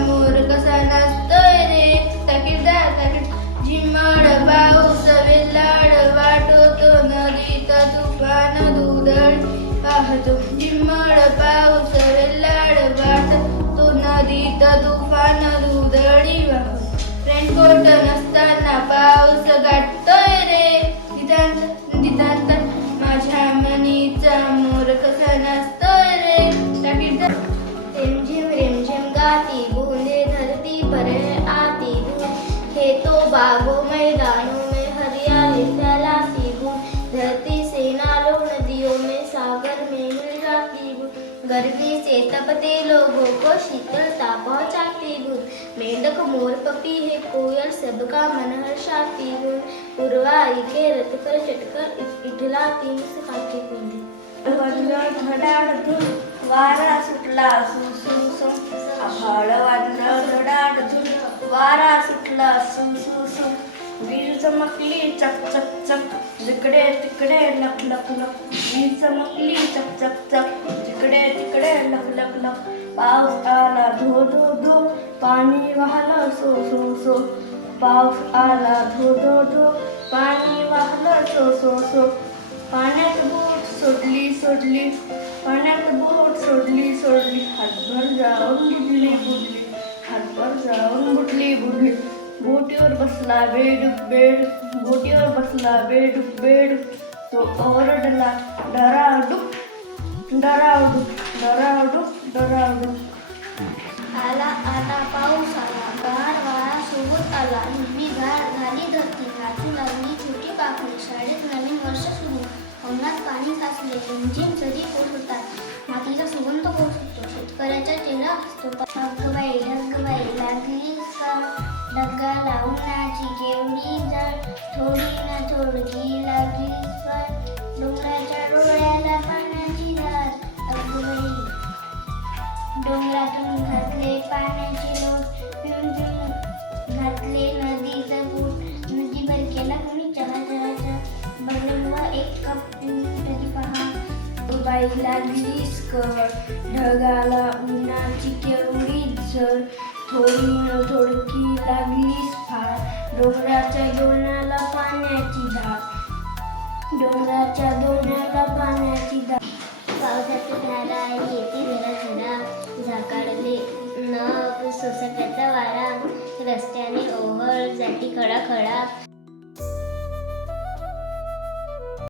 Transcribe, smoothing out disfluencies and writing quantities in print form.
मोर कसा नाचतोय रे, ताकीदार ताकीद झिम्मड पाऊस वेल्हाड वाटतो नदीत तुफान दुधळ वाहतो. झिम्मड पाऊस वेल्हाड वाटतो नदीत तुफान दुधळी वाहतो. रेनकोट नसताना पाऊस गाठतोय रे, नितांत नितांत माझ्या मनीचा मोर कसा नाचतोय रे, ताकीदार रिमझिम गाती बूंदे धरती पर आती बूंद, खेतों बागों मैदानों में हरियाली फैलाती बूंद, धरती से नालों नदियों में सागर में मिल जाती बूंद, गर्मी से तपते लोगों को शीतलता पहुंचाती बूंद, मेंढक मोर पपी है कोयल सबका मन हर्षाती बूंद, पुरवाई के रथ पर चढ़कर इठलाती मुस्काती बूंद. वाजलं धडाडधून वारा सुटला सुसुसुम, आभाळ वाजलं धडाडधून वारा सुटला सुसुसुम, वीज चमकली चक चक चक, जिकडे तिकडे लख लख लख, वीज चमकली चक चक चक, जिकडे तिकडे लख लख लख, पाऊस आला धो धो धो, पाणी वाहलं सो सो सो, पाऊस आला धो धो धो, पाणी वाहलं सो सो सो, पाण्यात बोट सोडली सोडली, पाण्यात बोट सोडली सोडली, हातभर जाऊन बुडली बुडली, हातभर जाऊन बुडली बुडली, बोटीवर बसला बेडूक बेडूक, बोटीवर बसला बेडूक बेडूक, तो ओरडला डरावडूक डरावडूक डरावडूक डरावडूक. आला आला पाऊस आला, गार वारा सोबत आला, हिरवीगार झाली धरती, नाचू लागली छोटी पाखरे, शाळेत नवीन वर्ष सुरू, अंगणात पाणी साचले, रिमझिम सरी कोसळतात, मातीचा सुगंध पोचतो, शेतकऱ्याचा चेहरा हसतो. ढगबाई लागली ढगाला उन्हाची केवढी जड, थोडी ना थोडकी लागली फळ, डोंगराच्या डोळ्याला पाण्याची धार, अगबाई डोंगरातून घातले पाण्याची लोट, पिऊन पिऊन घातले नदीचं पोट, नदीभर केला कुणी चहा चहा चहा, बघा एक कप पिऊन तरी पहा. बाई लागली स्कट, ढगाला उन्हाची केवढी झळ, थोडी न थोडकी लागली फार, डोंगराच्या दोन्याला पाण्याची धार, डोंगराच्या दोन्याला पाण्याची धार. पावसातून आला येते जरा जरा, झाकाळले न सोसाट्याचा वारा, रस्त्याने ओहळ जाती खडा खडा.